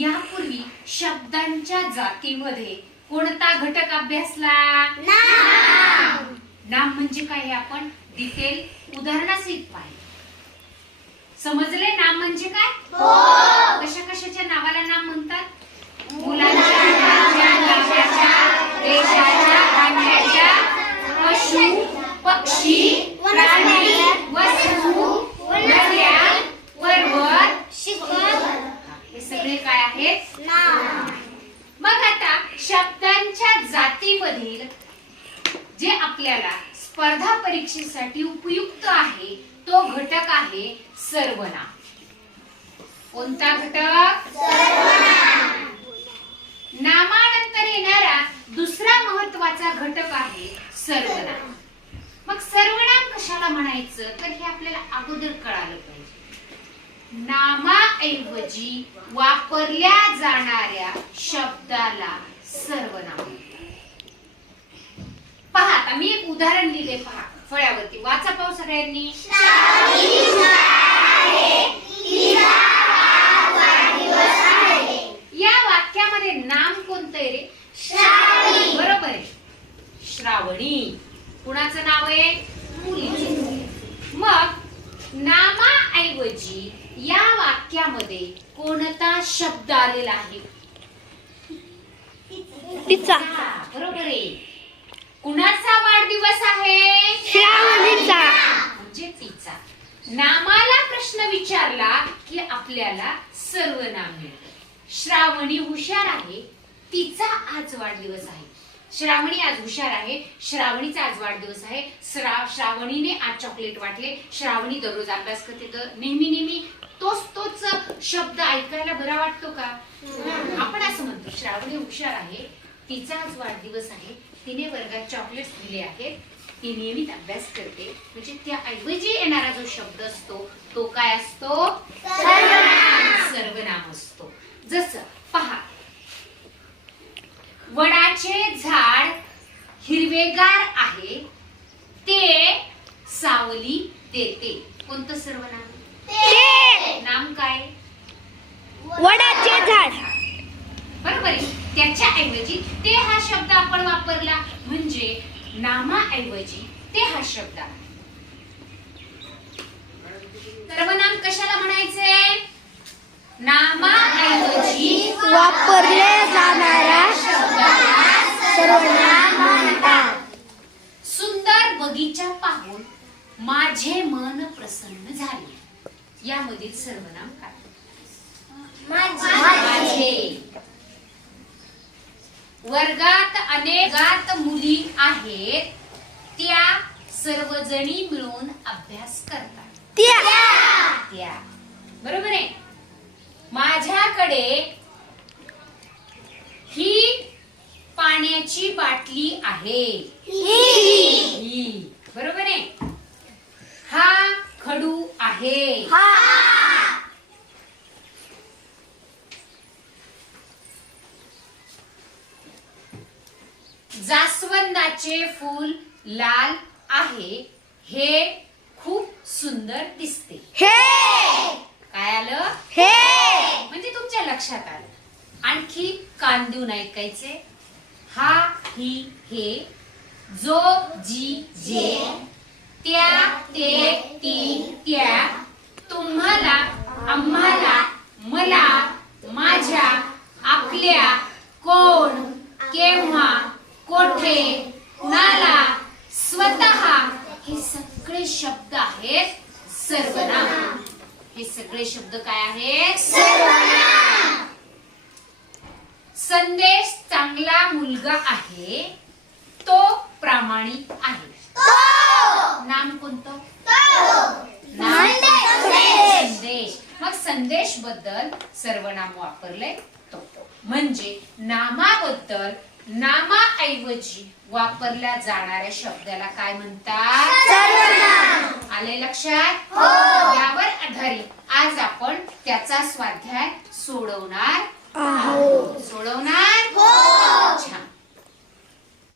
यापूर्वी शब्दांच्या जातीमध्ये कोणता घटक अभ्यासला? नाम. म्हणजे काय हे आपण डिटेल उदाहरणासहित पाहिले. समजले? नाम म्हणजे काय? कशा कशाच्या नावाला नाम म्हणतात? मुलांच्या जे आपल्याला स्पर्धा परीक्षेसाठी उपयुक्त आहे तो घटक आहे सर्वनाम. कोणता घटक? नामानंतर येणारा दुसरा महत्त्वाचा घटक आहे सर्वनाम. मग सर्वनाम कशाला म्हणायचं? तर हे आपल्याला अगोदर कळालं पाहिजे. नामाऐवजी वापरल्या जाणाऱ्या शब्दाला सर्वनाम म्हणतात. पहा आता मी एक उदाहरण लिहिले पहा. फळ्यावरती वाचा पाहू सगळ्यांनी. या वाक्यामध्ये नाम कोणतं आहे रे? बरोबर आहे. श्रावणी. कुणाचं नाव आहे? मुलीचं मग नामाऐवजी या वाक्यामध्ये कोणता शब्द आलेला आहे? तिचा बरोबर आहे. कुणाचा वाढदिवस आहे? श्रावणीचा म्हणजे तिचा. नामाला प्रश्न विचारला की आपल्याला सर्वनाम मिळतं श्रावणी हुशार आहे तिचा आज वाढदिवस आहे. श्रावणी आज हुशार आहे श्रावणीचा आज वाढदिवस आहे. श्रा श्रावणीने आज चॉकलेट वाटले. श्रावणी दररोज अभ्यास करते तर नेहमी नेहमी तोच तोच शब्द ऐकायला बरा वाटतो का? आपण असं म्हणतो श्रावणी हुशार आहे तिचा आज वाढदिवस आहे तिने वर्गात चॉकलेट्स दिले आहेत. ती नियमित अभ्यास करते. म्हणजे त्याऐवजी येणारा जो शब्द असतो तो काय असतो? सर्वनाम. असतो. जस पहा. वडाचे झाड हिरवेगार आहे ते सावली देते. कोणतं सर्वनाम? ते. नाम काय? वडाचे झाड. बरोबर आहे. त्याच्या ऐवजी ते हा शब्द आपण वापरला नामाऐवजी ते हा शब्द आला. सर्वनाम कशाला म्हणायचे? नामाऐवजी वापरले जाणाऱ्या सर्वनाम म्हणतात. सुंदर बगीचा पाहून माझे मन प्रसन्न झाले. यामधील सर्वनाम काय? माझे. वर्गात अनेकात मुली आहेत त्या सर्वजणी मिळून अभ्यास करतात. त्या. त्या. बरोबर आहे? माझ्याकडे ही पाण्याची बाटली आहे. ही. बरोबर आहे? हा खडू आहे. जास्वंदाचे फूल लाल आहे. हे खूप सुंदर दिसते. हे! काय आलं? हे! म्हणजे तुमच्या लक्षात आलं. आणखी कान देऊन ऐकायचे हा ही हे. जो जी जे. त्या ते ती त्या तुम्हाला आम्हाला मला माझ्या आपल्या कोण केव्हा कोठे कुणाला स्वतः हे सगळे शब्द आहेत सर्वनाम हे सगळे शब्द काय आहेत? संदेश चांगला मुलगा आहे तो प्रामाणिक आहे. नाम कोणतं? नाम? संदेश. मग संदेशबद्दल सर्वनाम वापरले तो. म्हणजे नामाबद्दल नामाऐवजी वापरल्या जाणाऱ्या शब्दाला काय म्हणतात? आले लक्षात यावर आधारित आज आपण त्याचा स्वाध्याय सोडवणार. सोडवणार